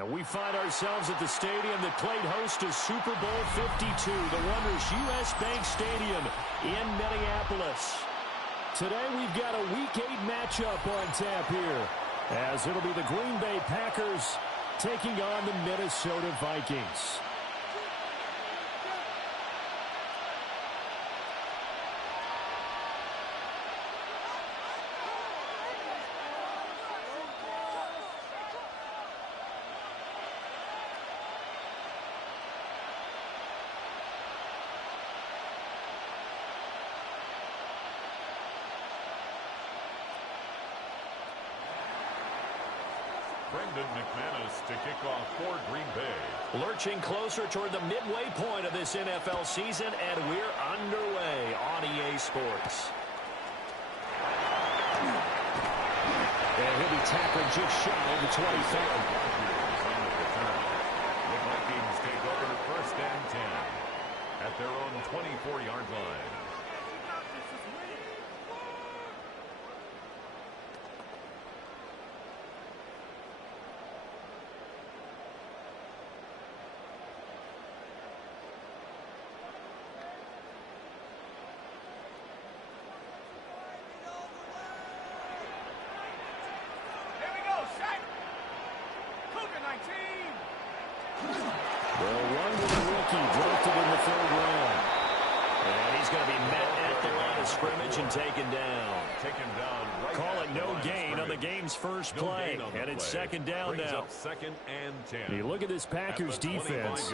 And we find ourselves at the stadium that played host to Super Bowl 52, the wondrous U.S. Bank Stadium in Minneapolis. Today we've got a Week 8 matchup on tap here, as it'll be the Green Bay Packers taking on the Minnesota Vikings. To kick off for Green Bay. Lurching closer toward the midway point of this NFL season, and we're underway on EA Sports. And he'll be tackled just shy of the 25. The Vikings take over 1st and 10 at their own 24-yard line. Taken down. Call it no gain on the game's first play. And it's 2nd down now. 2nd and 10. You look at this Packers defense.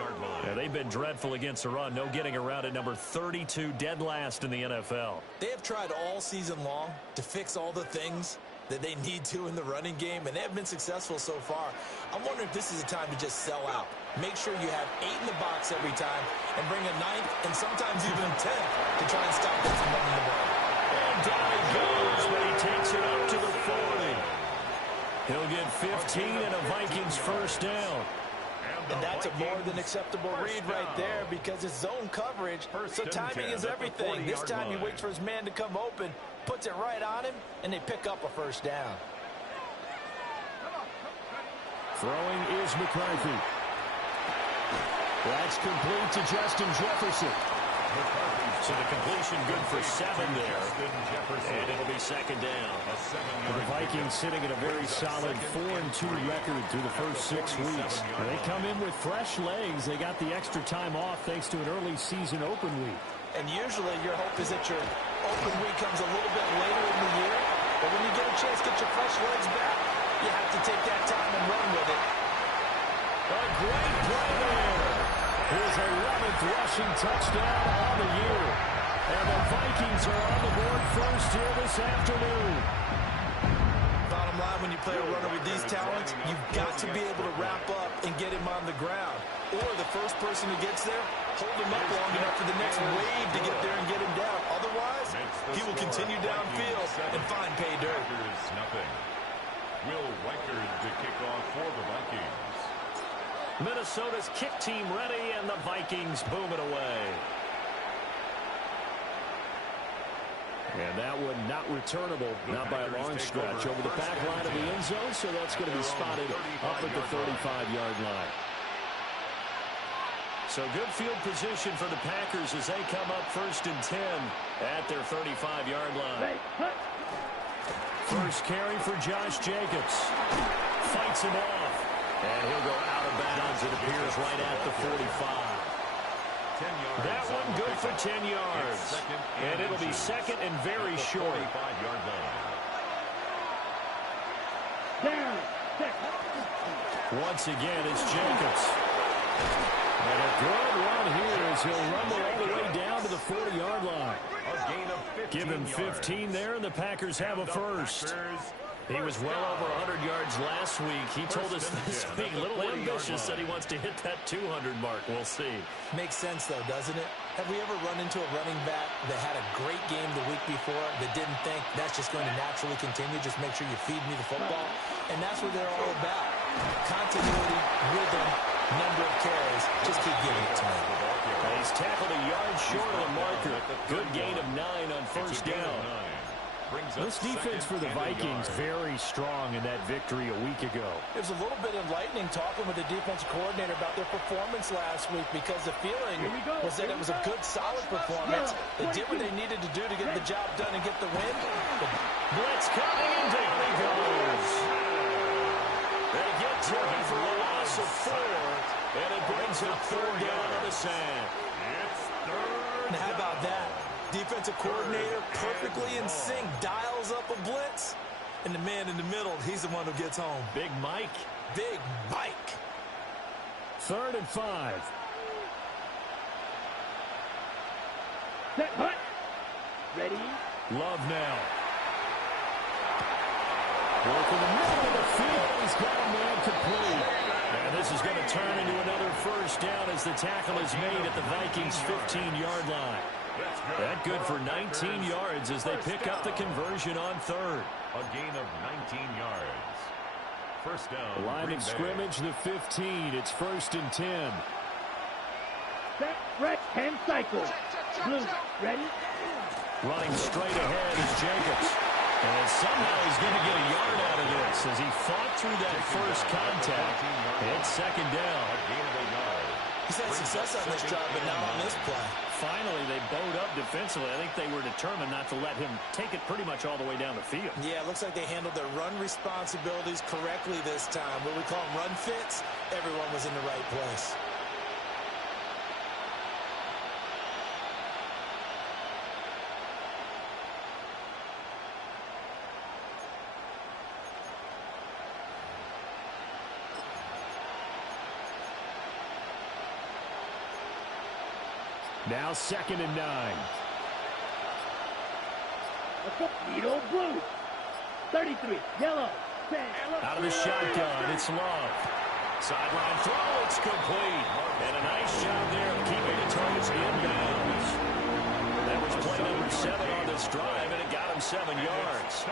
They've been dreadful against the run. No getting around at number 32, dead last in the NFL. They have tried all season long to fix all the things that they need to in the running game, and they have been successful so far. I'm wondering if this is a time to just sell out. Make sure you have 8 in the box every time and bring a 9th and sometimes even a 10th to try and stop them from running the ball. Down he goes, but he takes it up to the 40. He'll get 15 and a Vikings first down. And that's a more than acceptable read right there because it's zone coverage, so timing is everything. This time he waits for his man to come open, puts it right on him, and they pick up a first down. Throwing is McCarthy. That's complete to Justin Jefferson. So the completion good for 7 there. And it'll be 2nd down. The Vikings sitting at a very solid 4-2 record through the first 6 weeks. They come in with fresh legs. They got the extra time off thanks to an early season open week. And usually your hope is that your open week comes a little bit later in the year. But when you get a chance to get your fresh legs back, you have to take that time and run with it. A great play there. His 11th rushing touchdown on the year. And the Vikings are on the board first here this afternoon. Bottom line, when you play a runner with these talents, you've got to be able to wrap up and get him on the ground. Or the first person who gets there, hold him up long enough for the next wave to get there and get him down. Otherwise, he will continue downfield and find pay dirt. Nothing. Will Reichard to kick off for the Vikings. Minnesota's kick team ready, and the Vikings boom it away. And that one not returnable, not by a long stretch, over the back line of the end zone, so that's going to be spotted up at the 35-yard line. So good field position for the Packers as they come up 1st and 10 at their 35-yard line. First carry for Josh Jacobs. Fights him off. And he'll go out of bounds, it appears, right at the 45. That one good for 10 yards. And it'll be 2nd and very short. Once again, it's Jacobs. And a good run here as he'll rumble all the way down to the 40-yard line. Give him 15 there, and the Packers have a first. He was well over 100 yards last week. He told us this week, a little ambitious, said he wants to hit that 200 mark. We'll see. Makes sense, though, doesn't it? Have we ever run into a running back that had a great game the week before that didn't think that's just going to naturally continue? Just make sure you feed me the football. And that's what they're all about. Continuity, rhythm, number of carries. Just keep giving it to me. He's tackled a yard short of the marker. Good gain of 9 on first down. This defense for the Vikings very strong in that victory a week ago. It was a little bit enlightening talking with the defensive coordinator about their performance last week because the feeling was that it was a good, solid performance. They did what they needed to do to get the job done and get the win. Blitz coming, and down he goes. They get Terry for a loss of 4, and it brings up 3rd down on the sand. It's 3rd And how about that? Defensive coordinator perfectly in sync, dials up a blitz, and the man in the middle, he's the one who gets home. Big Mike. Big Mike. 3rd and 5. Set, hut. Ready? Love now. Work in the middle of the field. He's got a man complete. And this is going to turn into another 1st down as the tackle is made at the Vikings' 15-yard line. That good for 19 yards as they pick up the conversion on 3rd. A gain of 19 yards. 1st down. Line of scrimmage, the 15. It's 1st and 10. Set, right, hand cycle. Blue, ready? Running straight ahead is Jacobs. And somehow he's going to get a yard out of this as he fought through that first contact. It's 2nd down. He's had success on this drive, but not on this play. Finally, they bowed up defensively. I think they were determined not to let him take it pretty much all the way down the field. Yeah, it looks like they handled their run responsibilities correctly this time. What we call them run fits, everyone was in the right place. Now 2nd and 9. Needle blue. 33, yellow. Out of the shotgun, it's Love. Sideline throw, it's complete. And a nice job there of keeping the toes inbounds. That was play number 7 on this drive, and it got him 7 yards.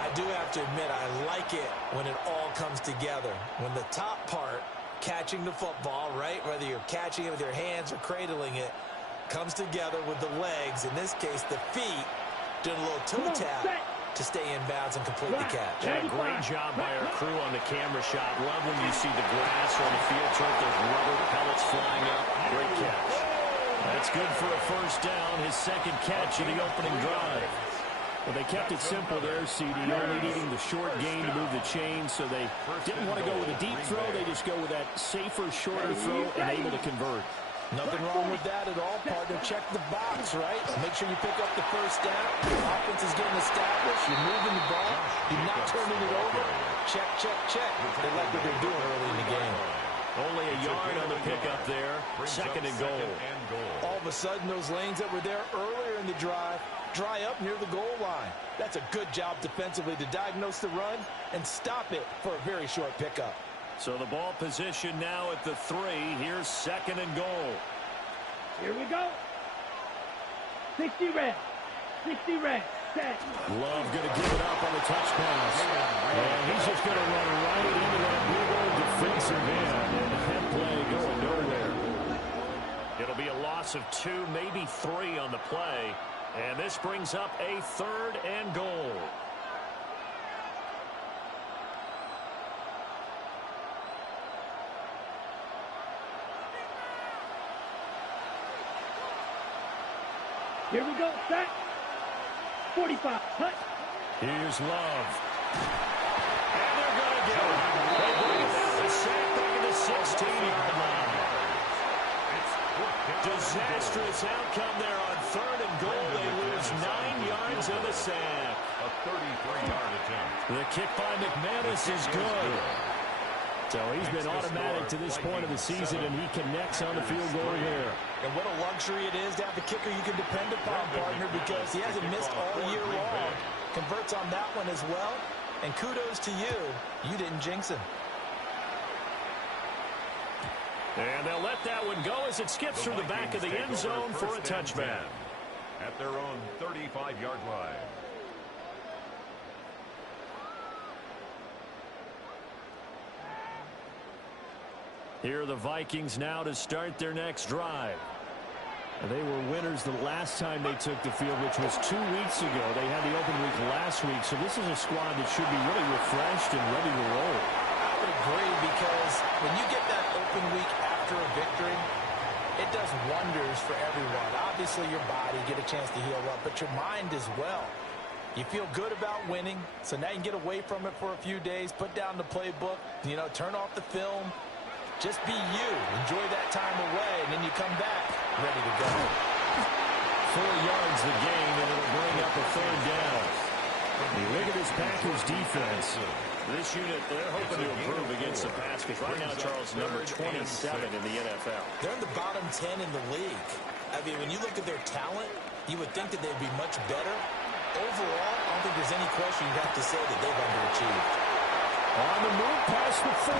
I do have to admit, I like it when it all comes together. When the top part, catching the football, right, whether you're catching it with your hands or cradling it, comes together with the legs, in this case the feet, doing a little toe tap to stay in bounds and complete the catch. Yeah, great job by our crew on the camera shot. Love when you see the grass or the field turf, those rubber pellets flying up. Great catch. That's good for a 1st down, his 2nd catch of the opening drive. Well, they kept it simple there, CD, only needing the short gain to move the chain, so they didn't want to go with a deep throw. They just go with that safer, shorter throw and able to convert. Nothing wrong with that at all, partner. Check the box, right? Make sure you pick up the 1st down. Your offense is getting established. You're moving the ball. You're not turning it over. Check, check, check. They like what they're doing early in the game. Only a yard on the pickup there. 2nd and goal. All of a sudden, those lanes that were there earlier in the drive dry up near the goal line. That's a good job defensively to diagnose the run and stop it for a very short pickup. So the ball position now at the 3. Here's 2nd and goal. Here we go. 60 red. 60 red. Set. Love going to give it up on the touch pass. And he's just going to run right into that big old defensive end. And that play going nowhere. It'll be a loss of 2, maybe 3 on the play. And this brings up a 3rd and goal. Here we go. Set. 45. Hut. Here's Love. And they're going to get it. They bring it down to sack back at the 16-yard line. Disastrous outcome there on 3rd and goal. They lose 9 yards of the sack. A 33-yard attempt. The kick by McManus is good. So he's been automatic to this point of the season, and he connects on the field goal there. And what a luxury it is to have a kicker you can depend upon, partner, because he hasn't missed all year long. Converts on that one as well. And kudos to you. You didn't jinx him. And they'll let that one go as it skips through the back of the end zone for a touchback. At their own 35-yard line. Here are the Vikings now to start their next drive. They were winners the last time they took the field, which was 2 weeks ago. They had the open week last week, so this is a squad that should be really refreshed and ready to roll. I would agree, because when you get that open week after a victory, it does wonders for everyone. Obviously, your body get a chance to heal up, but your mind as well. You feel good about winning, so now you can get away from it for a few days, put down the playbook, turn off the film. Just be you. Enjoy that time away, and then you come back ready to go. 4 yards the gain, and it'll bring up a third down. You look at this Packers defense. This unit, they're hoping to improve against the pass, because right now Charles number 27 in the NFL. They're in the bottom 10 in the league. I mean, when you look at their talent, you would think that they'd be much better. Overall, I don't think there's any question you'd have to say that they've underachieved. On the move past the 40.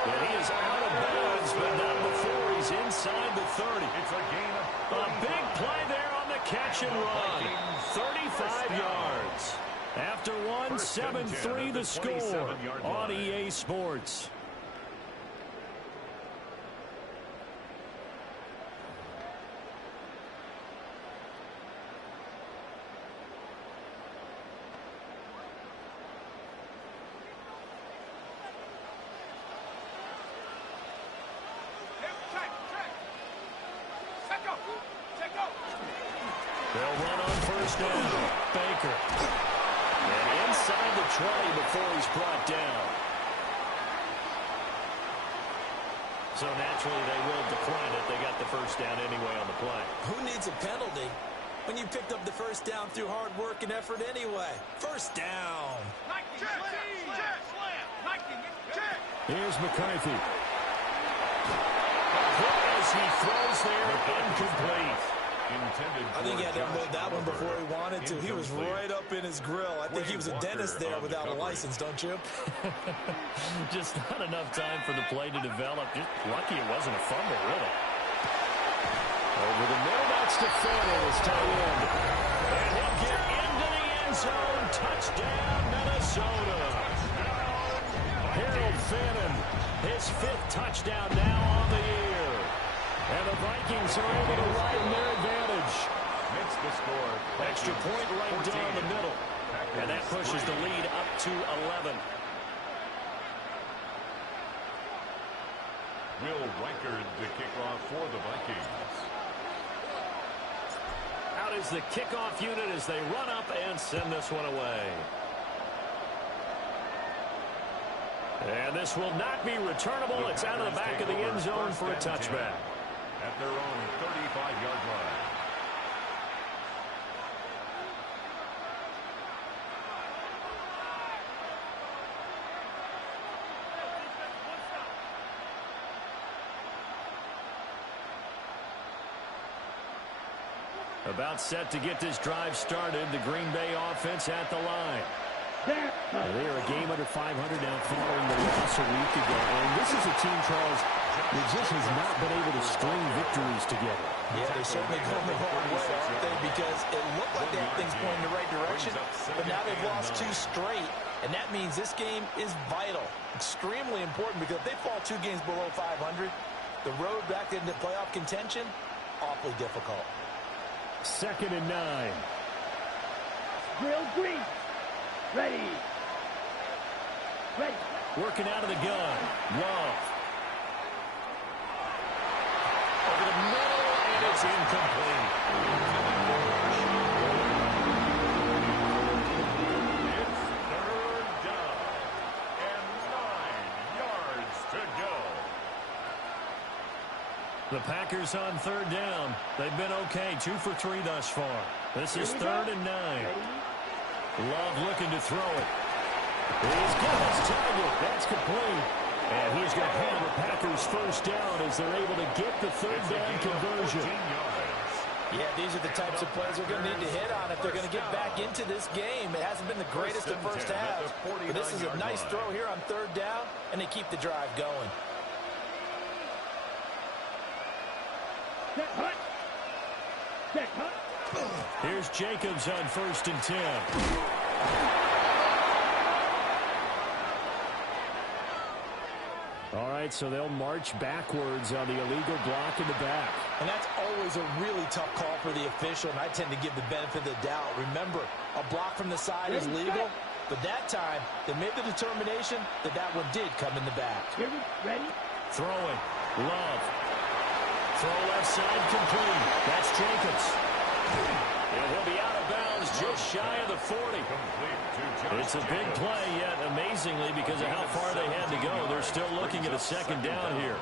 And he is out of bounds, but not before he's inside the 30. It's a gain of A big play there on the catch and run. 35 yards. After one, 7-3 the score on EA Sports. They'll run on first down. Baker. And inside the 20 before he's brought down. So naturally they will decline it. They got the first down anyway on the play. Who needs a penalty when you picked up the first down through hard work and effort anyway? First down. Here's McCarthy. As he throws there, incomplete. I think he had to unload that one before he wanted to. He was right up in his grill. I think he was a dentist there without a license, don't you? Just not enough time for the play to develop. Just lucky it wasn't a fumble, really. Over the middle, that's Stefano, his tight end. And he'll get into the end zone. Touchdown, Minnesota. Harold Fannin, his 5th touchdown now on the year. And the Vikings are able to widen their advantage. Makes the score. Extra point right down the middle. And that pushes the lead up to 11. Will Reichard the kickoff for the Vikings. Out is the kickoff unit as they run up and send this one away. And this will not be returnable. It's out of the back of the end zone for a touchback. At their own 35-yard line. About set to get this drive started. The Green Bay offense at the line. They are a game under 500 now following the loss a week ago. And this is a team, Charles, that just has not been able to string victories together. Yeah, they're certainly going the wrong way, aren't they? Because it looked like they had things going in the right direction, but now they've lost 2 straight. And that means this game is vital, extremely important, because if they fall 2 games below 500, the road back into playoff contention, awfully difficult. 2nd and 9. Drill green. Ready. Ready. Working out of the gun. Love. Over the middle, and it's incomplete. It's 3rd down and 9 yards to go. The Packers on 3rd down. They've been okay. 2 for 3 thus far. This is 3rd and 9. Love looking to throw it. He's got his target. That's complete. And he's going to have the Packers first down as they're able to get the 3rd down conversion. Yeah, these are the types of plays they're going to need to hit on if they're going to get back into this game. It hasn't been the greatest of first halves, but this is a nice throw here on 3rd down, and they keep the drive going. Set hut. Set hut. Here's Jacobs on 1st and 10. All right. right, so they'll march backwards on the illegal block in the back. And that's always a really tough call for the official, and I tend to give the benefit of the doubt. Remember, a block from the side is legal, but that time, they made the determination that that one did come in the back. Ready? Throwing. Love. Throw left side complete. That's Jacobs. And he'll be out of bounds just shy of the 40. It's a big play, yet amazingly, because of how far they had to go, they're still looking at a second down here.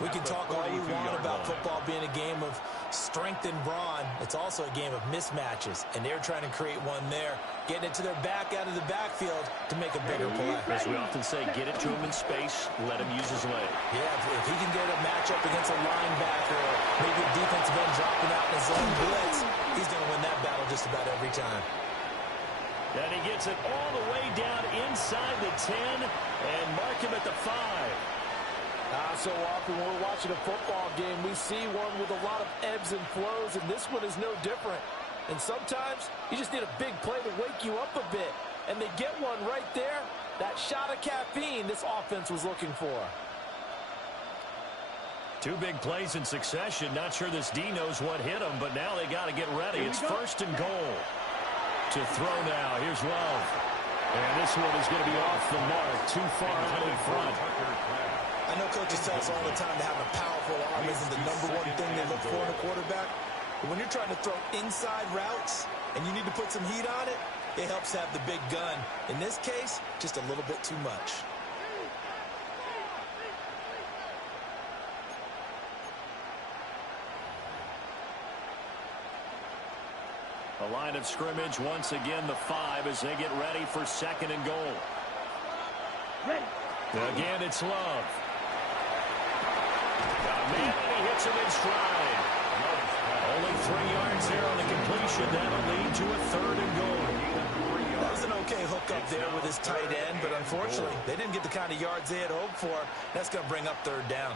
We can talk all we want about football being a game of strength and brawn. It's also a game of mismatches, and they're trying to create one there, getting it to their back out of the backfield to make a bigger play. As we often say, get it to him in space, let him use his leg. Yeah, if he can get a matchup against a linebacker or maybe a defensive end dropping out in his own blitz, he's going to win that battle just about every time. And he gets it all the way down inside the 10 and mark him at the 5. So often when we're watching a football game, we see one with a lot of ebbs and flows, and this one is no different. And sometimes you just need a big play to wake you up a bit. And they get one right there. That shot of caffeine this offense was looking for. Two big plays in succession. Not sure this D knows what hit him, but now they got to get ready. It's first and goal. To throw now. Here's Love. And this one is going to be off the mark. Too far out in front. I know coaches tell us all the time to have a powerful arm isn't the number one thing they look for in a quarterback. But when you're trying to throw inside routes and you need to put some heat on it, it helps have the big gun. In this case, just a little bit too much. A line of scrimmage, once again the 5 as they get ready for second and goal. Ready. Again, it's Love. Man, he hits him in stride. Only 3 yards there on the completion. That'll lead to a third and goal. That was an okay hook up there with his tight end, but unfortunately, they didn't get the kind of yards they had hoped for. That's going to bring up third down.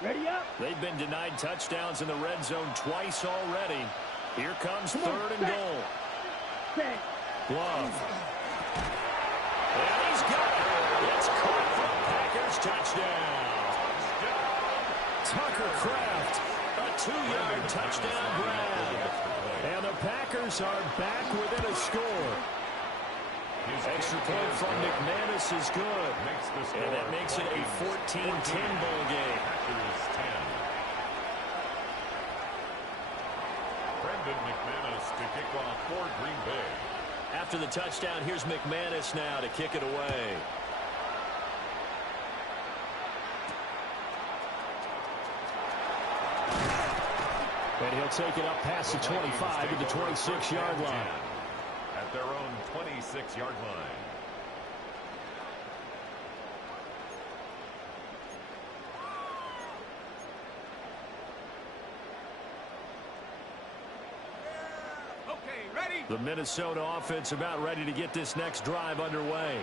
Ready up. They've been denied touchdowns in the red zone twice already. Here comes third and goal. Love. And he's got it. It's caught for a Packers touchdown. Tucker Kraft, a 2-yard touchdown grab. And the Packers are back within a score. Extra point from McManus is good. And that makes it a 14-10 ball game. McManus to kick off for Green Bay. After the touchdown, here's McManus now to kick it away. And he'll take it up past the 25 to the 26-yard line. At their own 26-yard line. The Minnesota offense about ready to get this next drive underway.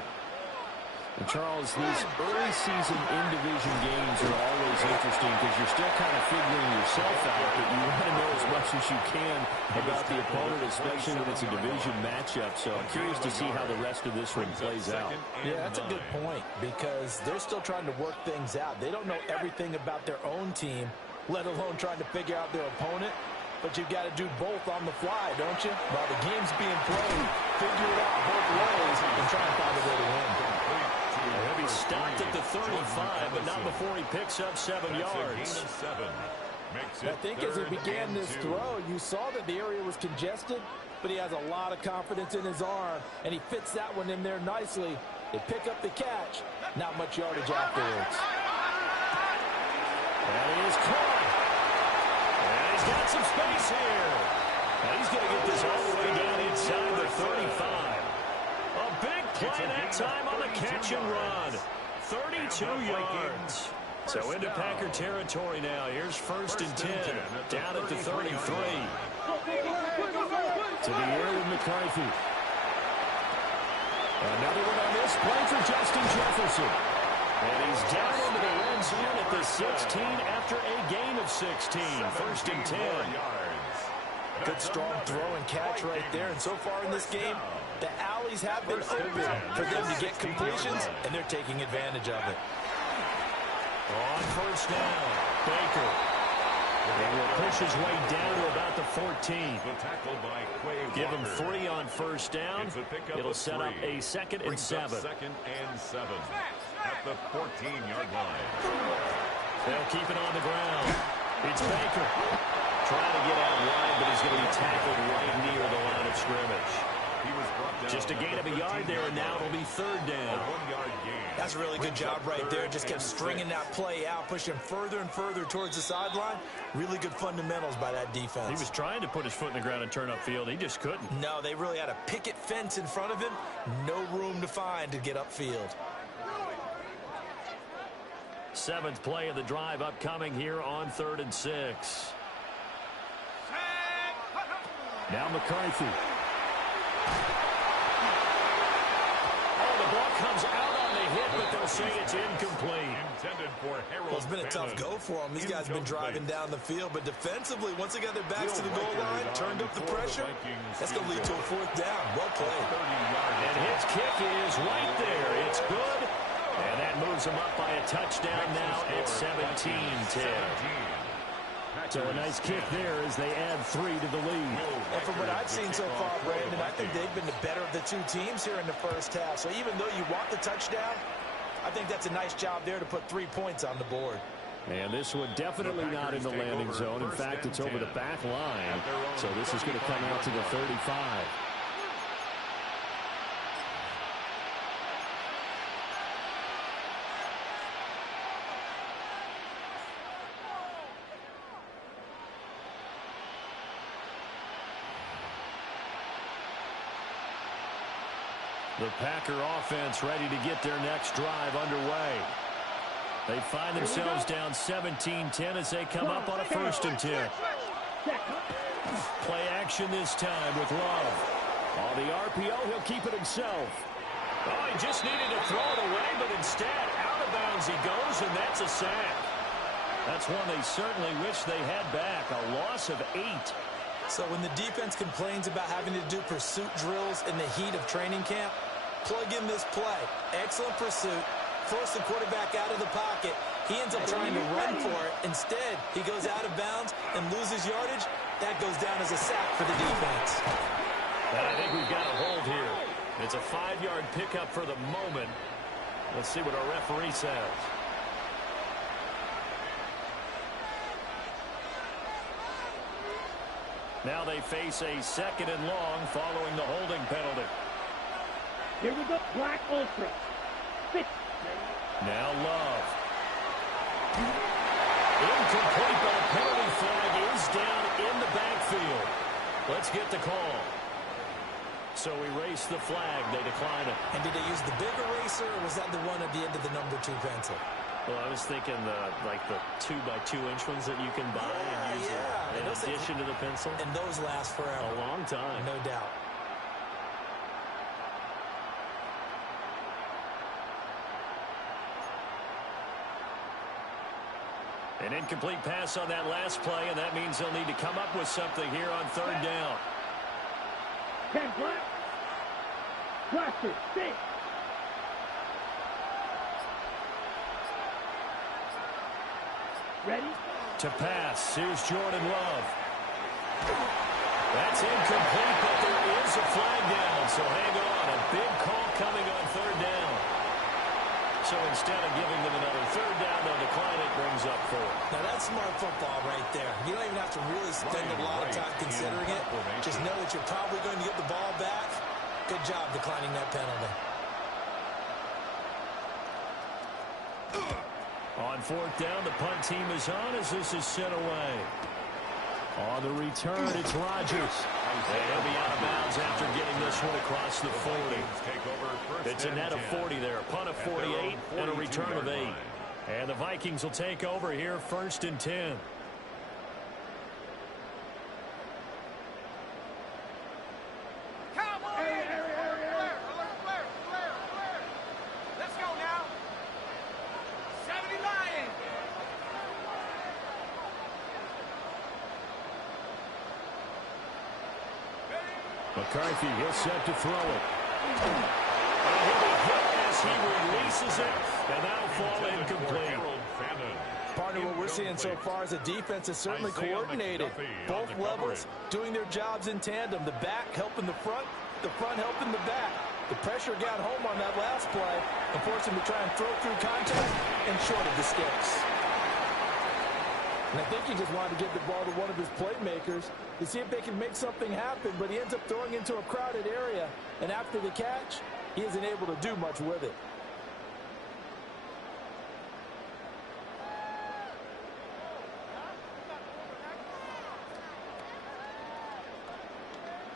And Charles, these early season in-division games are always interesting because you're still kind of figuring yourself out, but you want to know as much as you can about the opponent, especially when it's a division matchup. So I'm curious to see how the rest of this one plays out. Yeah, that's a good point because they're still trying to work things out. They don't know everything about their own team, let alone trying to figure out their opponent. But you've got to do both on the fly, don't you? While the game's being played, figure it out both ways and try and find a way to win. He'll be stopped at the 35, but not before he picks up 7 yards. I think as he began this throw, you saw that the area was congested, but he has a lot of confidence in his arm, and he fits that one in there nicely. They pick up the catch, not much yardage afterwards. And he is caught. And he's got some space here. And he's going to get this all the way down inside the 35. A big play that time on the catch and run. 32 yards. So into Packer territory now. Here's first and 10. Down at the 33. To the air with McCarthy. Another one on this play for Justin Jefferson. And he's down into the red zone at the 16 after a gain of 16. First and 10. Good, strong throw and catch right there. And so far in this game, the alleys have been open for them to get completions, and they're taking advantage of it. On first down, Baker. He will push his way down to about the 14. Give him 3 on first down. It'll set up a 2nd and 7. 2nd and 7 at the 14-yard line. They'll keep it on the ground. It's Baker. Trying to get out wide, but he's going to be tackled right near the line of scrimmage. Just a gain of a yard there, and now it'll be 3rd down. That's a really good job right there. Just kept stringing that play out, pushing further and further towards the sideline. Really good fundamentals by that defense. He was trying to put his foot in the ground and turn upfield. He just couldn't. No, they really had a picket fence in front of him. No room to find to get upfield. 7th play of the drive upcoming here on 3rd and 6. Now McCarthy. Oh, the ball comes out on the hit, but they'll say it's incomplete. Well, it's been a tough go for them. These guys have been driving down the field, but defensively, once they got their backs to the goal line, turned up the pressure, that's going to lead to a 4th down. Well played. And his kick is right there. It's good. And that moves him up by a touchdown now at 17-10. So a nice kick there as they add 3 to the lead. And from what I've seen so far, Brandon, I think they've been the better of the 2 teams here in the first half. So even though you want the touchdown, I think that's a nice job there to put 3 points on the board. And this one definitely not in the landing zone. In fact, it's over the back line. So this is going to come out to the 35. The Packer offense ready to get their next drive underway. They find themselves down 17-10 as they come up on a 1st and 10. Play action this time with Love. On the RPO, he'll keep it himself. Oh, he just needed to throw it away, but instead, out of bounds he goes, and that's a sack. That's one they certainly wish they had back, a loss of 8. So when the defense complains about having to do pursuit drills in the heat of training camp, plug in this play. Excellent pursuit. Force the quarterback out of the pocket. He ends up trying to run for it. Instead, he goes out of bounds and loses yardage. That goes down as a sack for the defense. And I think we've got a hold here. It's a 5-yard pickup for the moment. Let's see what our referee says. Now they face a 2nd and long following the holding penalty. Here we go. Black Ultra. Now Love. Incomplete, but a penalty flag is down in the backfield. Let's get the call. So erase the flag. They decline it. And did they use the big eraser, or was that the one at the end of the number 2 pencil? Well, I was thinking like the 2x2-inch ones that you can buy and use in addition to the pencil. And those last forever. A long time. No doubt. An incomplete pass on that last play, and that means they'll need to come up with something here on 3rd down. 10 black. Cluster, 6. Ready? To pass. Here's Jordan Love. That's incomplete, but there is a flag down, so hang on. A big call coming on 3rd down. So instead of giving them another 3rd down, they'll decline it, brings up 4. Now that's smart football right there. You don't even have to really spend a lot of time considering it. Just know that you're probably going to get the ball back. Good job declining that penalty. On 4th down, the punt team is on as this is sent away. On the return, it's Rodgers. They'll be out of bounds after getting this one across the 40. It's a net of 40 there. A punt of 48 and a return of 8. And the Vikings will take over here 1st and 10. McCarthy, he'll set to throw it. And he'll be hit as he releases it, and that'll fall incomplete. Partner, what we're seeing so far is a defense is certainly coordinated. Both levels doing their jobs in tandem. The back helping the front helping the back. The pressure got home on that last play and forced him to try and throw through contact and shorted the sticks. And I think he just wanted to get the ball to one of his playmakers to see if they can make something happen, but he ends up throwing into a crowded area, and after the catch, he isn't able to do much with it.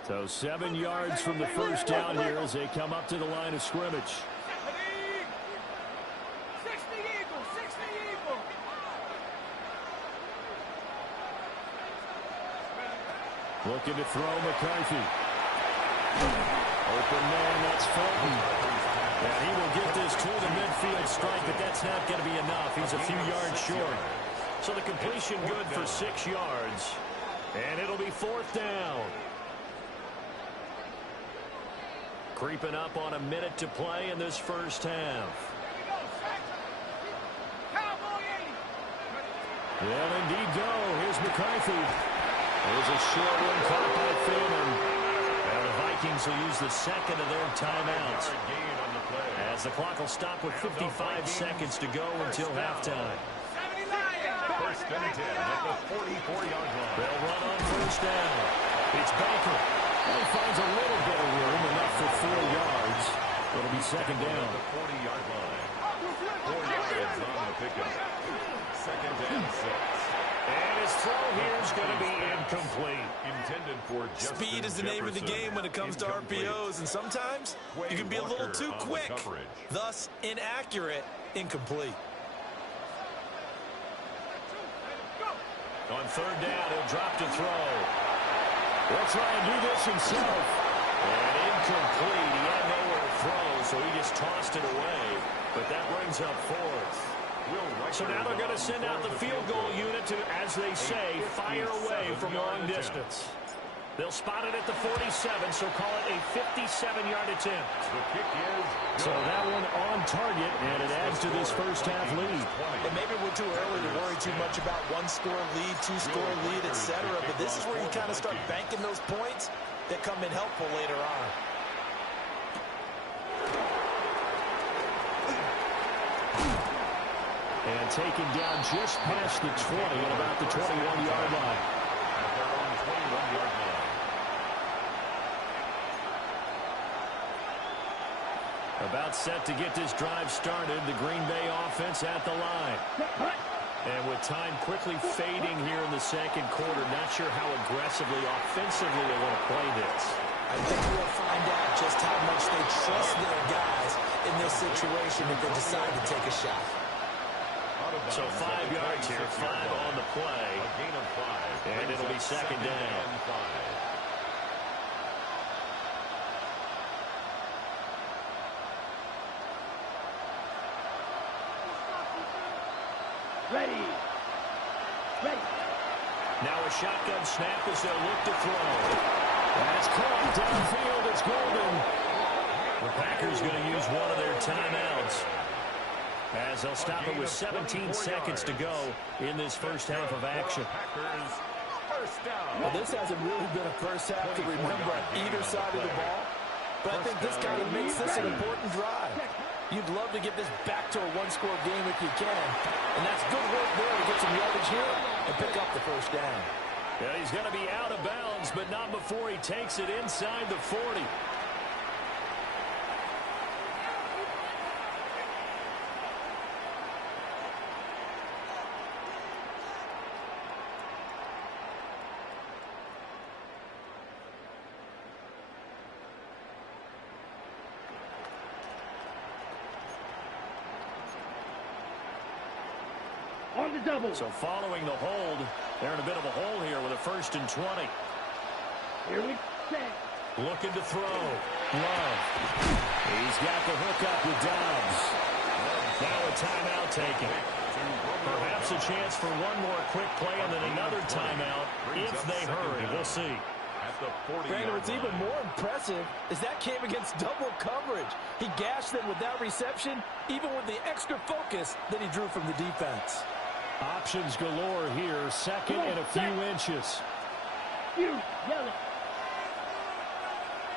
So 7 yards from the first down here as they come up to the line of scrimmage. 60 Eagles, 60 Eagles. Looking to throw McCarthy. Open man, that's Fulton. And he will get this to the midfield strike, but that's not going to be enough. He's a few yards short. So the completion good for 6 yards. And it'll be 4th down. Creeping up on a minute to play in this first half. Well, indeed go. Here's McCarthy. There's a short one caught by Freeman. And the Vikings will use the second of their timeouts, as the clock will stop with 55 seconds to go until halftime. First and 10 at the 44-yard line. They'll run on first down. It's Baker. He finds a little bit of room, enough for 4 yards. It'll be second down. The 40-yard line. 4 yards on the pickup. Second and 6. And his throw here is going to be incomplete. Intended for Speed is the name of the game when it comes to RPOs, and sometimes you can be a little too quick, thus inaccurate, incomplete. On third down, he'll drop to throw. He'll try and do this himself. And incomplete. He had nowhere to throw, so he just tossed it away. But that brings up 4th. So now they're going to send out the field goal unit to, as they say, fire away from long distance. They'll spot it at the 47, so call it a 57-yard attempt. The kick is so that one on target, and it adds to this first half lead. And maybe we're too early to worry too much about 1-score lead, 2-score lead, etc. But this is where you kind of start banking those points that come in helpful later on. And taken down just past the 20 at about the 21-yard line. At their own 21-yard line. About set to get this drive started, the Green Bay offense at the line. And with time quickly fading here in the second quarter, not sure how aggressively, offensively they want to play this. I think we'll find out just how much they trust their guys in this situation if they decide to take a shot. So 5 yards here, 5 on the play. A gain of 5. And it'll be second down. Ready. Now a shotgun snap as they'll look to throw. That's caught downfield. It's Golden. The Packers going to use one of their timeouts, as they'll stop it with 17 seconds to go in this first half of action. Well, this hasn't really been a first half to remember on either side of the ball, but I think this kind of makes this an important drive. You'd love to get this back to a 1-score game if you can, and that's good work there to get some yardage here and pick up the first down. Yeah, he's going to be out of bounds, but not before he takes it inside the 40. On the double. So following the hold, they're in a bit of a hole here with a 1st and 20. Here we set. Looking to throw. Love. He's got the hookup with Dobbs. Now a timeout taken. Perhaps a chance for one more quick play and then another timeout if they hurry. We'll see. At the 40-yard Brandon, what's line. even more impressive is that came against double coverage. He gashed them with that reception, even with the extra focus that he drew from the defense. Options galore here. Second and a few inches. Yellow.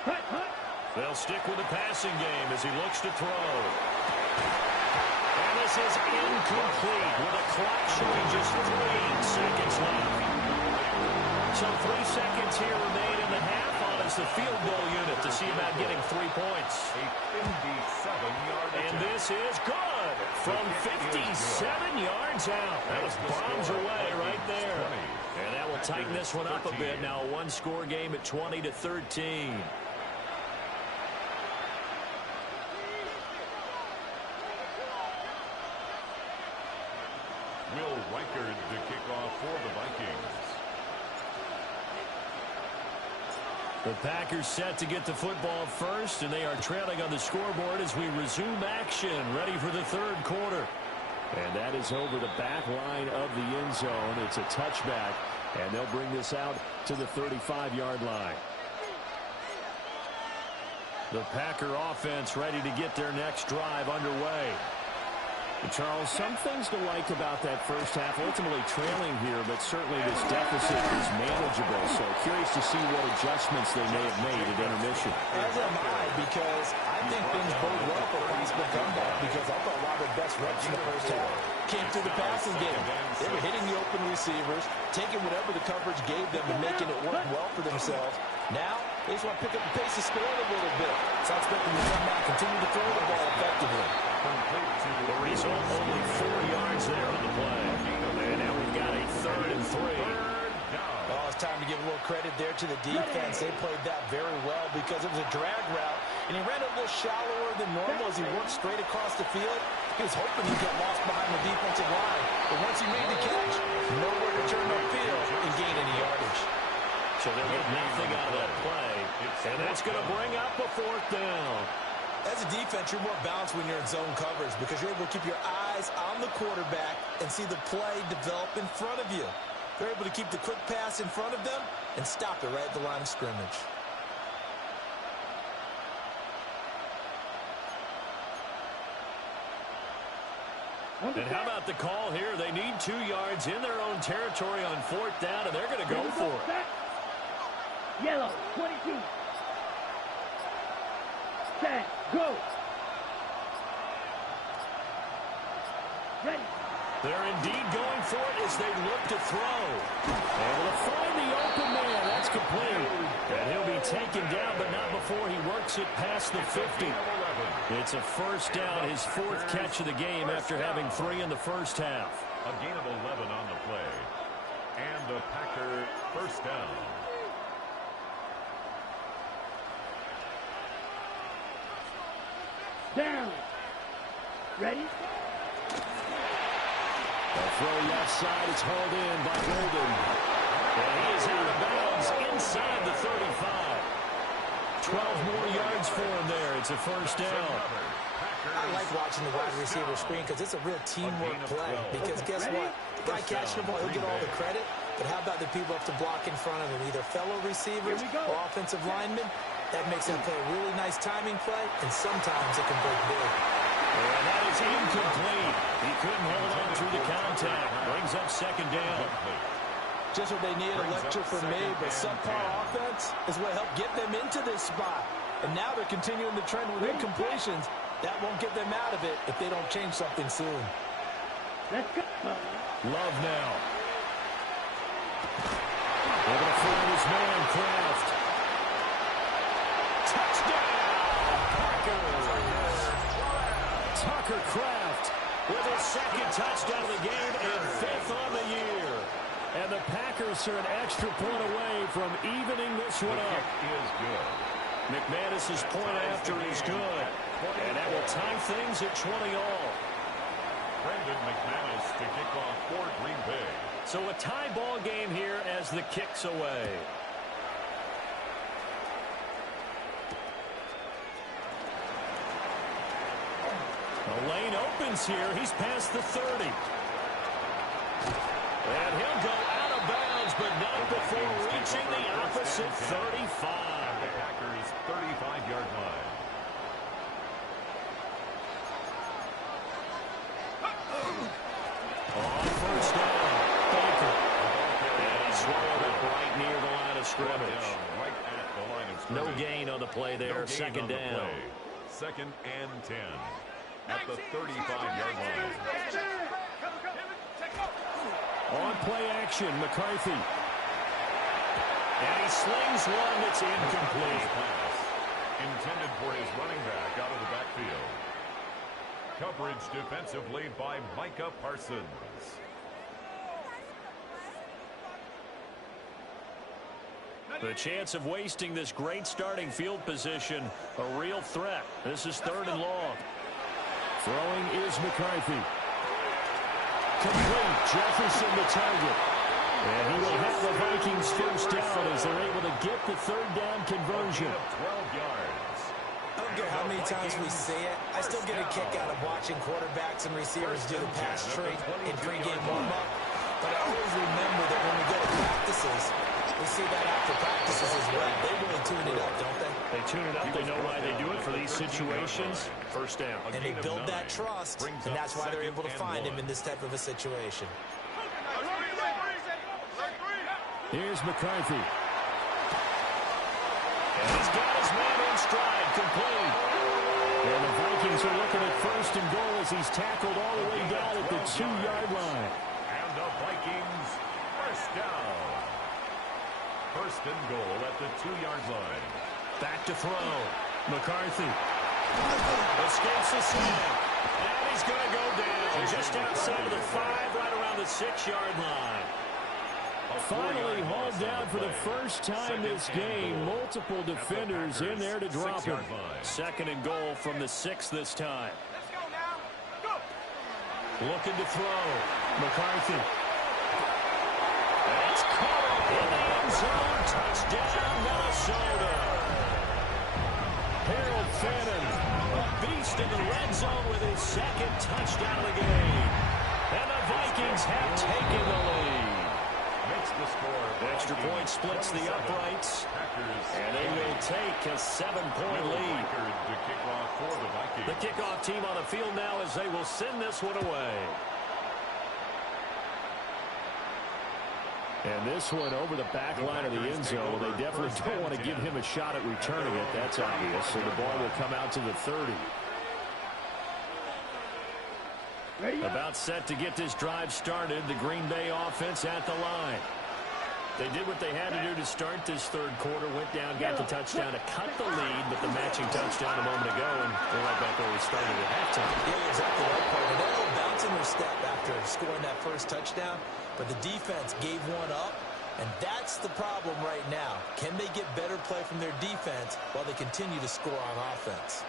Hut, hut. They'll stick with the passing game as he looks to throw. And this is incomplete with a clock showing just 3 seconds left. So 3 seconds here remain in the half on as the field goal unit to see about getting 3 points. A 57-yard And this is good from 57 yards out. That was bombs away right there. And that will tighten this one up a bit. Now a one-score game at 20-13. Will Reichard to kick off for the Vikings. The Packers set to get the football first, and they are trailing on the scoreboard as we resume action, ready for the third quarter. And that is over the back line of the end zone. It's a touchback, and they'll bring this out to the 35-yard line. The Packer offense ready to get their next drive underway. Charles, some things to like about that first half. Ultimately trailing here, but certainly this deficit is manageable. So curious to see what adjustments they may have made at intermission. As am I, because I think things bode well for a possible comeback, because I thought a lot of their best reps in the first half came through the passing game. They were hitting the open receivers, taking whatever the coverage gave them and making it work well for themselves. Now, they just want to pick up the pace of scoring a little bit. So I expect them to come back, continue to throw the ball effectively. The result, only 4 yards there on the play. And now we've got a 3rd and 3. Oh, it's time to give a little credit there to the defense. They played that very well because it was a drag route, and he ran a little shallower than normal as he worked straight across the field. He was hoping he'd get lost behind the defensive line. But once he made the catch, nowhere to turn upfield and gain any yardage. So they'll get nothing out of that play. And that's going to bring up a 4th down. As a defense, you're more balanced when you're in zone coverage because you're able to keep your eyes on the quarterback and see the play develop in front of you. They're able to keep the quick pass in front of them and stop it right at the line of scrimmage. And how about the call here? They need 2 yards in their own territory on 4th down, and they're going to go for it. Yellow, 22. Set, go. Ready. They're indeed going for it as they look to throw. Able to find the open man. That's complete. And he'll be taken down, but not before he works it past the 50. It's a 1st down, his 4th catch of the game after having 3 in the first half. A gain of 11 on the play. And the Packer 1st down. Down. Ready? A throw left side. It's hauled in by Golden. And he is out of bounds inside the 35. 12 more yards for him there. It's a 1st down. I like watching the wide receiver screen because it's a real teamwork play. Because guess what? The guy catching the ball, he'll get all the credit. But how about the people up to block in front of him? Either fellow receivers or offensive linemen. That makes that play a really nice timing play, and sometimes it can break big. And that is incomplete. He couldn't hold on through the contact. Brings up 2nd down. Just what they need, a lecture from me, but subpar offense is what helped get them into this spot. And now they're continuing the trend with incompletions. That won't get them out of it if they don't change something soon. Let's go. Love now. Able to find his man, Kraft. Touchdown, Packers. Tucker Kraft with his 2nd touchdown of the game and 5th on the year. And the Packers are an extra point away from evening this one up. Is good. McManus's point after is good. And that will tie things at 20 all. Brendan McManus to kick off for Green Bay. So a tie ball game here as the kick's away. The lane opens here. He's past the 30. And he'll go out of bounds, but not before reaching the opposite 30 scrimmage. Right at the line of No scrimmage. gain on the play there. Second down. Second and 10 at the 35-yard line. On play action, McCarthy. And he slings one that's incomplete. Pass intended for his running back out of the backfield. Coverage defensively by Micah Parsons. The chance of wasting this great starting field position, a real threat. This is 3rd and long. Throwing is McCarthy. Complete. Jefferson the target. And he will have the Vikings first down as they're able to get the 3rd down conversion. 12 yards. I don't care how many times we say it, I still get a kick out of watching quarterbacks and receivers do the pass trade in pregame warm-up. But I always remember that when we go to practices, we see that after practices as well. They really tune it up, don't they? They tune it up. They know why they do it for these situations. First down. And they build that trust, and that's why they're able to find him in this type of a situation. Here's McCarthy. And he's got his man in stride, complete. And the Vikings are looking at 1st and goal as he's tackled all the way down at the 2-yard line. And the Vikings first down. 1st and goal at the 2-yard line. Back to throw. McCarthy escapes the sack. And he's going to go down just outside of the 5, right around the 6-yard line. Finally hauled down for the first time this game. Multiple defenders in there to drop him. 2nd and goal from the 6 this time. Looking to throw. McCarthy. That's caught in the end zone. Touchdown, Minnesota. Harold Fannin, a beast in the red zone with his 2nd touchdown of the game. And the Vikings have taken the lead. Makes the score. Extra point splits the uprights. And they will take a 7-point lead. To kick off for the Vikings. The kickoff team on the field now as they will send this one away. And this one over the back line of the end zone. They definitely don't want to give him a shot at returning it. That's obvious. So the ball will come out to the 30. About set to get this drive started. The Green Bay offense at the line. They did what they had to do to start this 3rd quarter. Went down, got the touchdown to cut the lead, but the matching touchdown a moment ago, and they're right back where we started at halftime. Yeah, exactly right, Parker. They're a little bounce in their step after scoring that first touchdown, but the defense gave one up, and that's the problem right now. Can they get better play from their defense while they continue to score on offense?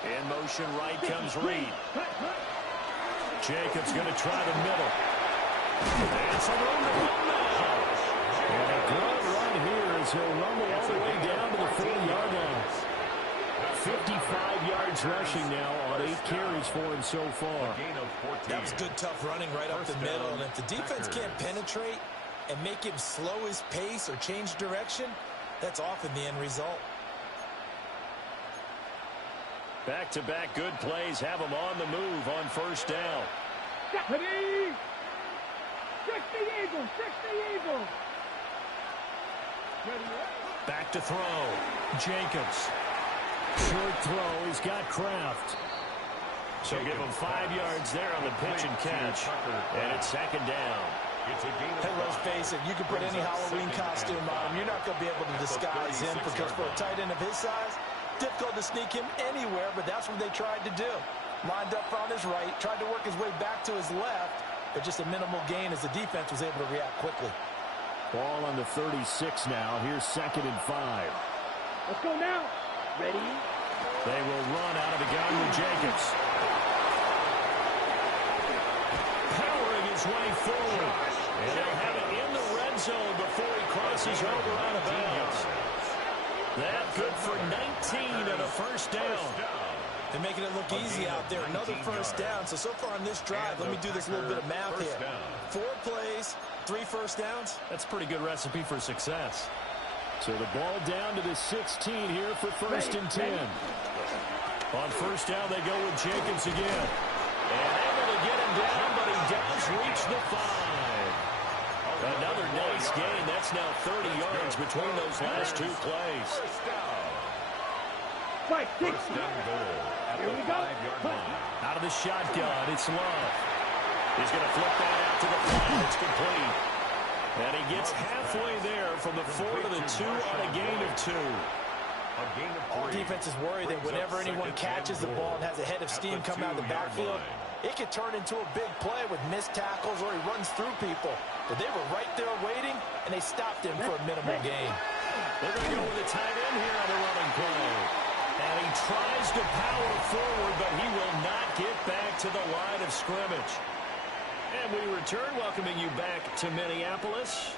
In motion, right comes Reed. Jacobs going to try the middle. And some room to run now. And a good run here as he'll rumble all the way down to the 40-yard line. 55 yards rushing now on 8 carries for him so far. That was good, tough running right up the middle. And if the defense can't penetrate and make him slow his pace or change direction, that's often the end result. Back-to-back good plays have him on the move on 1st down. Ready? 60 Eagles, 60 Eagles. Back to throw. Jacobs. Short throw. He's got Kraft. So give him 5 yards there on the pitch and catch. And it's 2nd down. Hey, let's face it, you can put any Halloween costume on him. You're not going to be able to disguise him because for a tight end of his size, difficult to sneak him anywhere, but that's what they tried to do. Lined up on his right, tried to work his way back to his left, but just a minimal gain as the defense was able to react quickly. Ball on the 36 now. Here's 2nd and 5. Let's go now. Ready? They will run out of the gun with Jacobs. Powering his way forward. And they'll have it in the red zone before he crosses over out of bounds. That good for 19 and a 1st down. They're making it look easy out there. Another 1st down. So far on this drive, let me do this little bit of math here. 4 plays, 3 1st downs. That's a pretty good recipe for success. So the ball down to the 16 here for 1st and 10. On 1st down, they go with Jacobs again. And able to get him down, but he does reach the 5. Another nice gain. That's now 30 yards between those last two plays. Fight, six. First down goal at Here the we go. 5-yard line. Out of the shotgun, it's Love. He's going to flip that out to the flat. It's complete. And he gets halfway there from the 4 to the 2 on a gain of 2. A gain of 3. All defenses worry that whenever anyone catches the ball and has a head of steam come out of the backfield, it could turn into a big play with missed tackles or he runs through people. But they were right there waiting, and they stopped him for a minimal gain. They're going to go with a tight end here on the running play. And he tries to power forward, but he will not get back to the line of scrimmage. And we return, welcoming you back to Minneapolis.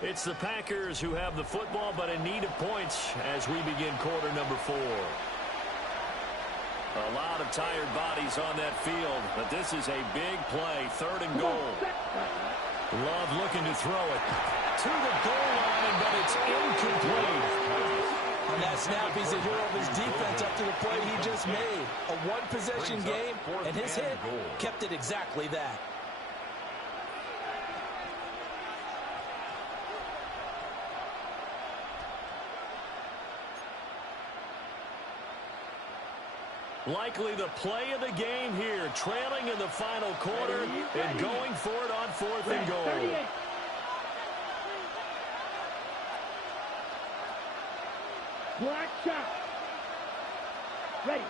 It's the Packers who have the football, but in need of points as we begin quarter number 4. A lot of tired bodies on that field, but this is a big play, 3rd and goal. Love looking to throw it to the goal line, but it's incomplete. On that snap, he's a hero of his defense after the play he just made. A one-possession game, and his hit kept it exactly that. Likely the play of the game here, trailing in the final quarter and going for it on 4th and goal. 38. Black shot. Ready.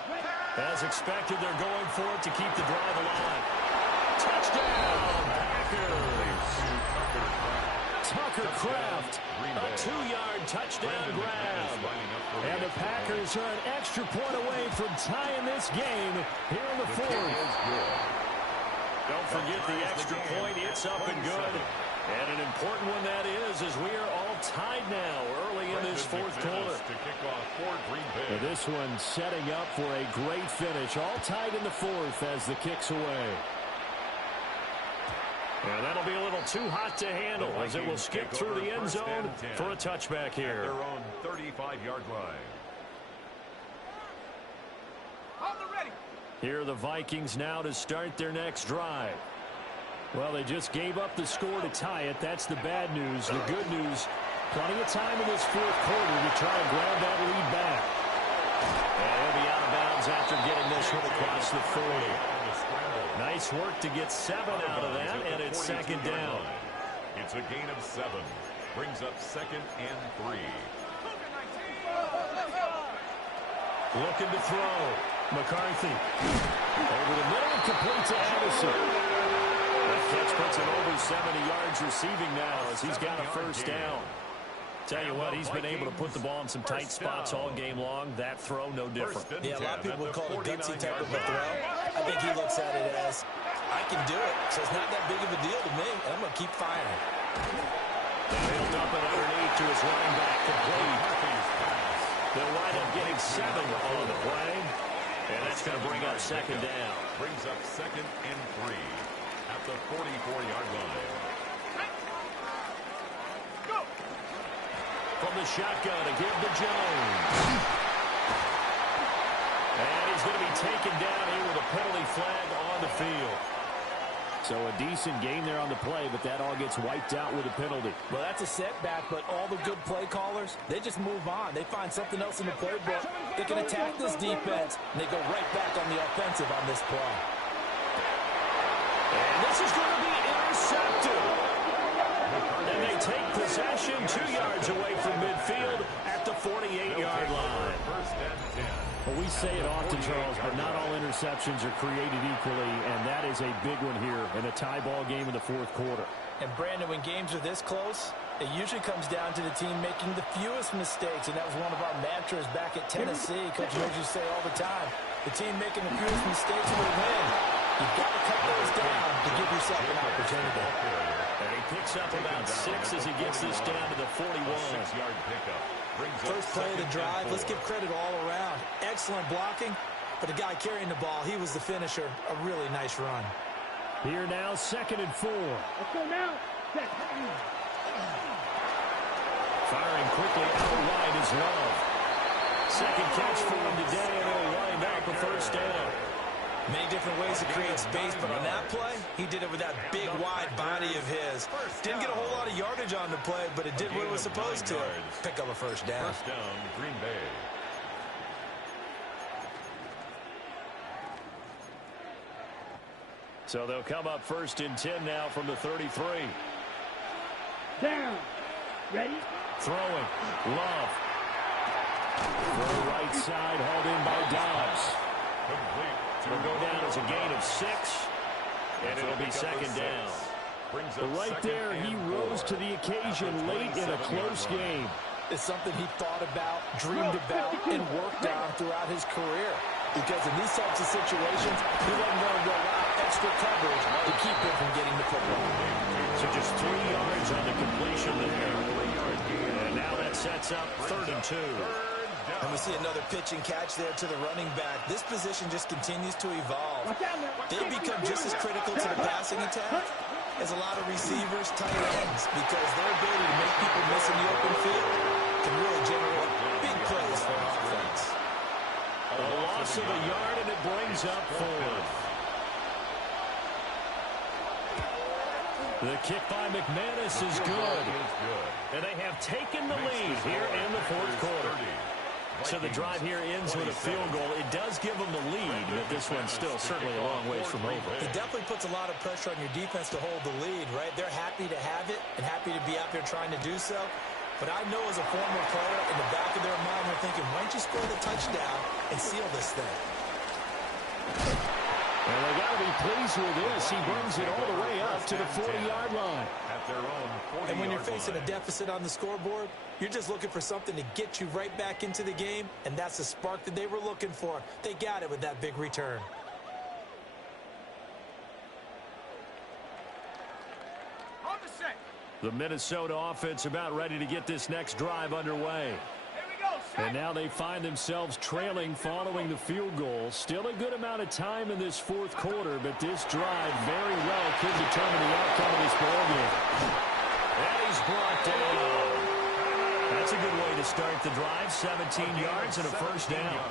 As expected, they're going for it to keep the drive alive. Touchdown, Packers. Tucker Kraft, a 2-yard touchdown grab. And the Packers are an extra point away from tying this game here in the 4th. Don't forget the extra point. It's up and good. And an important one that is, as we are all tied now early in this 4th quarter. And this one setting up for a great finish. All tied in the 4th as the kick's away. And that'll be a little too hot to handle as it will skip through the end zone for a touchback here. Their own 35-yard line. Here are the Vikings now to start their next drive. Well, they just gave up the score to tie it. That's the bad news. The good news, plenty of time in this 4th quarter to try and grab that lead back. And he'll be out of bounds after getting this one across the 40. Nice work to get 7 out of that, and it's 2nd down. It's a gain of 7. Brings up 2nd and 3. Looking to throw. McCarthy. Over the middle, complete to Addison. That catch puts him over 70 yards receiving now as he's got a 1st down. Tell you what, he's been able to put the ball in some tight spots all game long. That throw, no different. Yeah, a lot of people would call it a gutsy type of a throw. I think he looks at it as, I can do it, so it's not that big of a deal to me, and I'm going to keep firing. They'll dump it underneath to his running back, complete. They'll wind up getting 7 on the play, and that's going to bring up 2nd down. Brings up 2nd and 3 at the 44-yard line. From the shotgun to give to Jones. And he's going to be taken down here with a penalty flag on the field. So a decent game there on the play, but that all gets wiped out with a penalty. Well, that's a setback, but all the good play callers, they just move on. They find something else in the playbook. They can attack this defense, and they go right back on the offensive on this play. And this is going to be intercepted. And they take possession 2 yards away from midfield at the 48-yard line. First and 10. Well, we say it often, Charles, but not all interceptions are created equally, and that is a big one here in a tie ball game in the 4th quarter. And, Brandon, when games are this close, it usually comes down to the team making the fewest mistakes, and that was one of our mantras back at Tennessee. Coach knows you say all the time, the team making the fewest mistakes will win. You've got to cut those down to give yourself an opportunity. And he picks up about 6 as he gets this down to the 41. 6-yard pickup. First play of the drive, let's give credit all around. Excellent blocking, but the guy carrying the ball, he was the finisher. A really nice run. Here now, 2nd and 4. Let's go now. Firing quickly out wide is Love. Second catch for him today, and it'll wind up a 1st down. Many different ways to create space, but on that play, he did it with that big, wide body of his. Didn't get a whole lot of yardage on the play, but it did what it was supposed to. Pick up a first down. First down, Green Bay. So they'll come up first and 10 now from the 33. Down. Ready? Throwing. Love. Throw right side, hauled in by Dobbs. Complete. It'll go down as a gain of 6, and it'll be second down. But right there, he rose to the occasion late in a close game. It's something he thought about, dreamed about, and worked on throughout his career. Because in these types of situations, he wasn't going to go out extra coverage to keep him from getting the football. So just 3 yards on the completion there. And now that sets up 3rd and 2. And we see another pitch and catch there to the running back. This position just continues to evolve. They've become just as critical to the passing attack as a lot of receivers, tight ends, because their ability to make people miss in the open field can really generate big plays for an offense. A loss of a yard, and it brings up 4th. The kick by McManus is good. And they have taken the lead here in the 4th quarter. So the drive here ends with a field goal. It does give them the lead, but this one's still certainly a long ways from over. It definitely puts a lot of pressure on your defense to hold the lead, right? They're happy to have it and happy to be out there trying to do so. But I know as a former player, in the back of their mind, they're thinking, why don't you score the touchdown and seal this thing? And they got to be pleased with this. He brings it all the way up to the 40-yard line. At their own 40-yard And when you're facing line. a deficit on the scoreboard, you're just looking for something to get you right back into the game, and that's the spark that they were looking for. They got it with that big return. The Minnesota offense about ready to get this next drive underway. And now they find themselves trailing following the field goal. Still a good amount of time in this 4th quarter, but this drive very well could determine the outcome of this ballgame. And he's brought down. That's a good way to start the drive. 17 yards and a first down.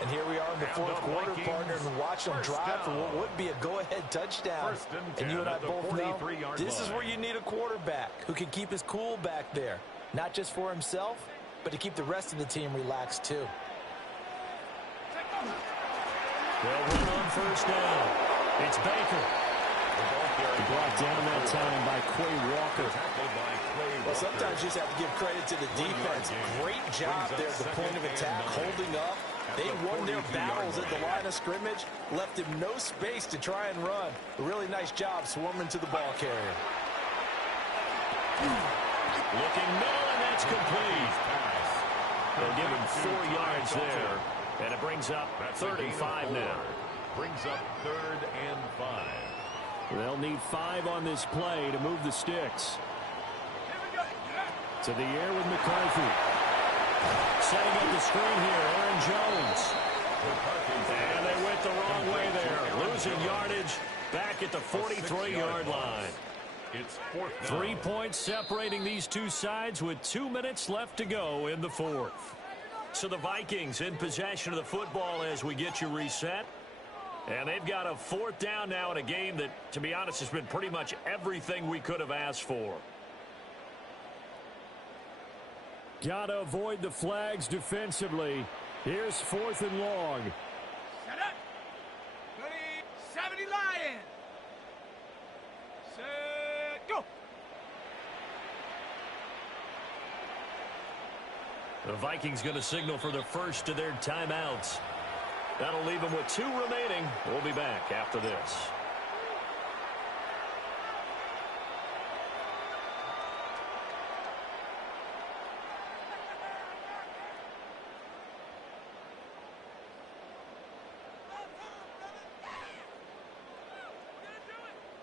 And here we are in the 4th quarter, partner, and watch them drive for what would be a go-ahead touchdown. And you and I both know this is where you need a quarterback who can keep his cool back there, not just for himself, but to keep the rest of the team relaxed too. They'll run on first down. It's Baker. Brought down that time by Quay Walker. Well, sometimes you just have to give credit to the defense. Great job there at the point of attack, holding up. They won their battles at the line of scrimmage, left him no space to try and run. A really nice job swarming to the ball carrier. Looking middle, and that's complete. They'll give him 4 yards there, and it brings up 3rd and 5 now. Brings up 3rd and 5. They'll need 5 on this play to move the sticks. To the air with McCarthy. Setting up the screen here, Aaron Jones. And they went the wrong way there. Losing yardage back at the 43-yard line. It's 4th down. 3 points separating these two sides with 2 minutes left to go in the 4th. So the Vikings in possession of the football as we get you reset. And they've got a 4th down now in a game that, to be honest, has been pretty much everything we could have asked for. Got to avoid the flags defensively. Here's 4th and long. Set up. 70 Lions. Set, go. The Vikings going to signal for the first of their timeouts. That'll leave them with 2 remaining. We'll be back after this.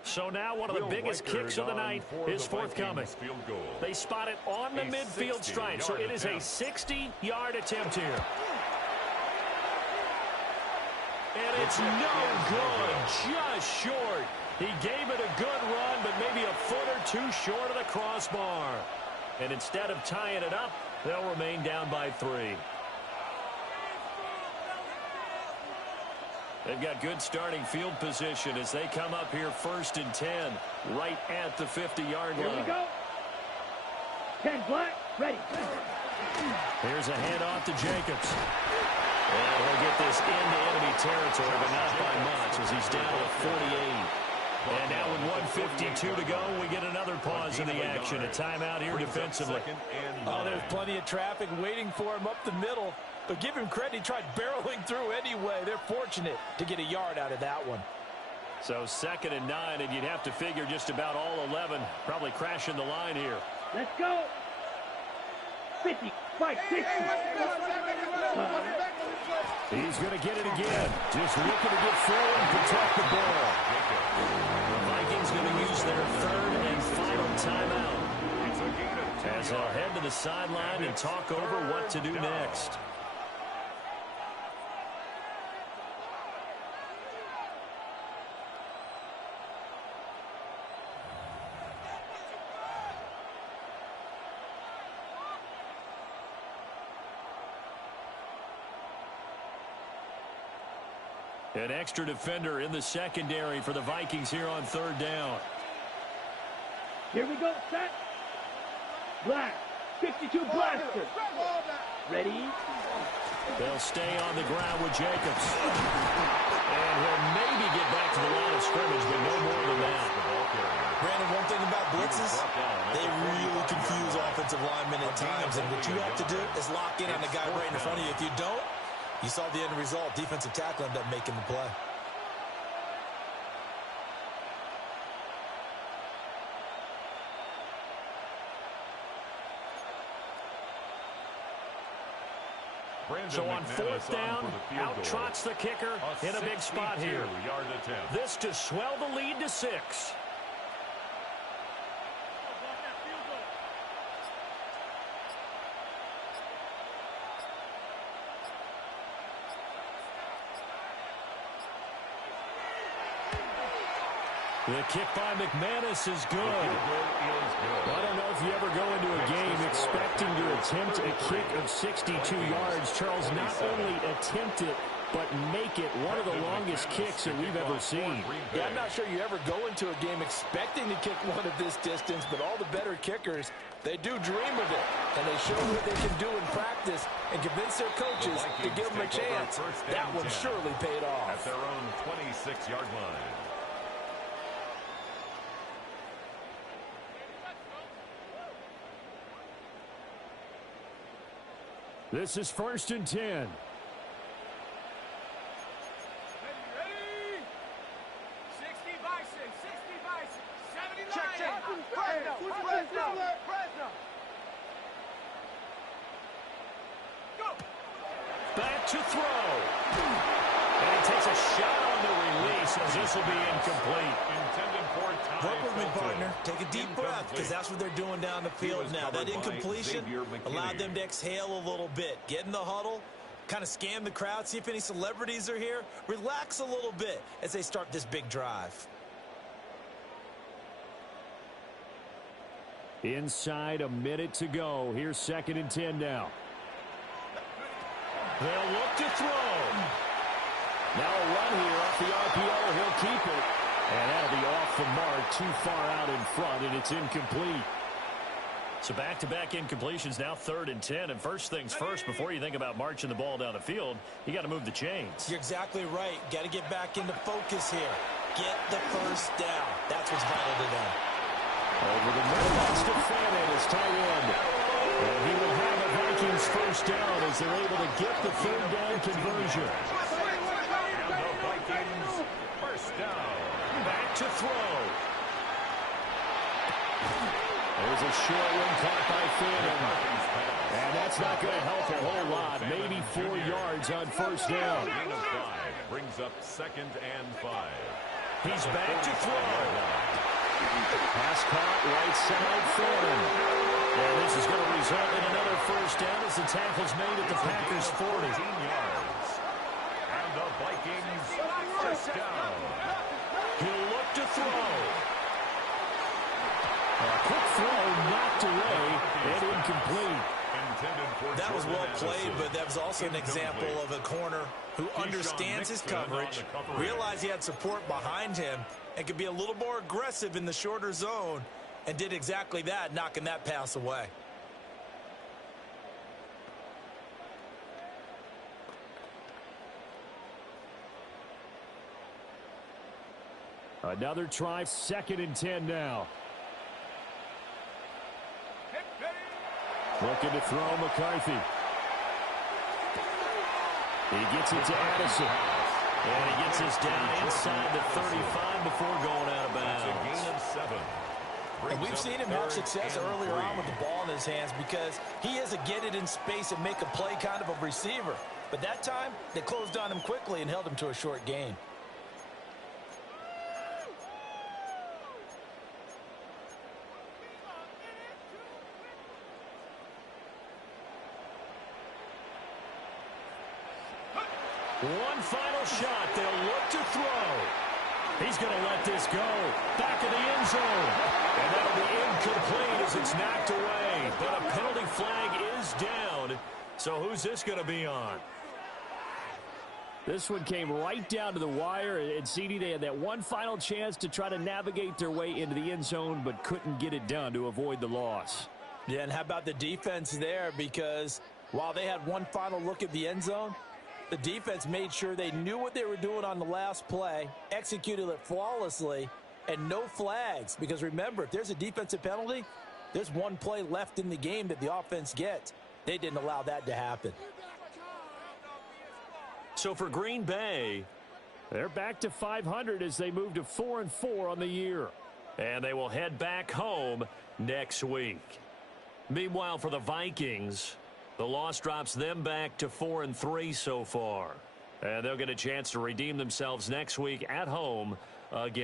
So now one of the biggest kicks of the night is forthcoming. They spot it on the midfield stripe, so it is a 60-yard attempt here. And it's no good, just short. He gave it a good run, but maybe a foot or 2 short of the crossbar. And instead of tying it up, they'll remain down by 3. They've got good starting field position as they come up here 1st and 10, right at the 50-yard line. Here we go. 10 black, ready. Here's a handoff to Jacobs. And he'll get this into enemy territory, but not by much as he's down at 48. And now with 1:52 to go, we get another pause in the action. A timeout here defensively. Oh, there's plenty of traffic waiting for him up the middle. But give him credit, he tried barreling through anyway. They're fortunate to get a yard out of that one. So 2nd and 9, and you'd have to figure just about all 11 probably crashing the line here. Let's go. 50, 5, 60. He's going to get it again. Just looking to get forward and protect the ball. The Vikings going to use their 3rd and final timeout as they'll head to the sideline and talk over what to do next. An extra defender in the secondary for the Vikings here on 3rd down. Here we go, set. Black, 52 blaster. Ready? They'll stay on the ground with Jacobs. And he'll maybe get back to the line of scrimmage, but no more than that. Brandon, one thing about blitzes, they really confuse offensive linemen at times, and what you have to do is lock in on the guy right in front of you. If you don't, you saw the end result. Defensive tackle ended up making the play. So on 4th down, out trots the kicker in a big spot here. This to swell the lead to 6. The kick by McManus is good. I don't know if you ever go into a game expecting to attempt a kick of 62 yards. Charles, not only attempt it, but make it one of the longest kicks that we've ever seen. Yeah, I'm not sure you ever go into a game expecting to kick one of this distance, but all the better kickers, they do dream of it. And they show what they can do in practice and convince their coaches to give them a chance. That one surely paid off. At their own 26-yard line. This is 1st and 10. Ready? 60 Bison, 70 Lions. Fresno. Go. Back to throw. And he takes a shot on the release as this will be incomplete. Intended for Work with me, partner. Take a deep breath, because that's what they're doing down the field now. That incompletion allowed them to exhale a little bit. Get in the huddle, kind of scan the crowd, see if any celebrities are here. Relax a little bit as they start this big drive. Inside a minute to go. Here's 2nd and 10 now. They'll look to throw. Now a run here off the RPO. He'll keep it. And that'll be off the mark, too far out in front, and it's incomplete. So back-to-back incompletions, now 3rd and 10. And first things first, before you think about marching the ball down the field, you got to move the chains. You're exactly right. Got to get back into focus here. Get the first down. That's what's vital to them. Over the middle, that's Stefanin as tight end. And he will have a Vikings first down as they're able to get the 3rd down conversion. And the Vikings first down. Back to throw. There's a short one caught by Fannin. And that's not going to help a whole lot. Maybe 4 yards on first down. Brings up 2nd and 5. He's back to throw. Pass caught right side Fannin. And this is going to result in another first down as the tackle's made at the Packers' 40. 15 yards. And the Vikings first down. He'll look to throw. A quick throw knocked away and incomplete. That was well played, but that was also an example of a corner who understands his coverage, realized he had support behind him, and could be a little more aggressive in the shorter zone, and did exactly that, knocking that pass away. Another try, 2nd and 10 now. Looking to throw McCarthy. He gets it to Addison. And he gets us down inside the 35 before going out of bounds. It's a gain of 7. And we've seen him have success earlier on with the ball in his hands because he is a get it in space and make a play kind of a receiver. But that time, they closed on him quickly and held him to a short gain. One final shot. They'll look to throw. He's going to let this go. Back of the end zone. And that'll be incomplete as it's knocked away. But a penalty flag is down. So who's this going to be on? This one came right down to the wire. And CD, they had that one final chance to try to navigate their way into the end zone, but couldn't get it done to avoid the loss. Yeah, and how about the defense there? Because while they had one final look at the end zone, the defense made sure they knew what they were doing on the last play, executed it flawlessly, and no flags. Because remember, if there's a defensive penalty, there's one play left in the game that the offense gets. They didn't allow that to happen. So for Green Bay, they're back to 500 as they move to 4-4 on the year. And they will head back home next week. Meanwhile, for the Vikings, the loss drops them back to 4-3 so far. And they'll get a chance to redeem themselves next week at home against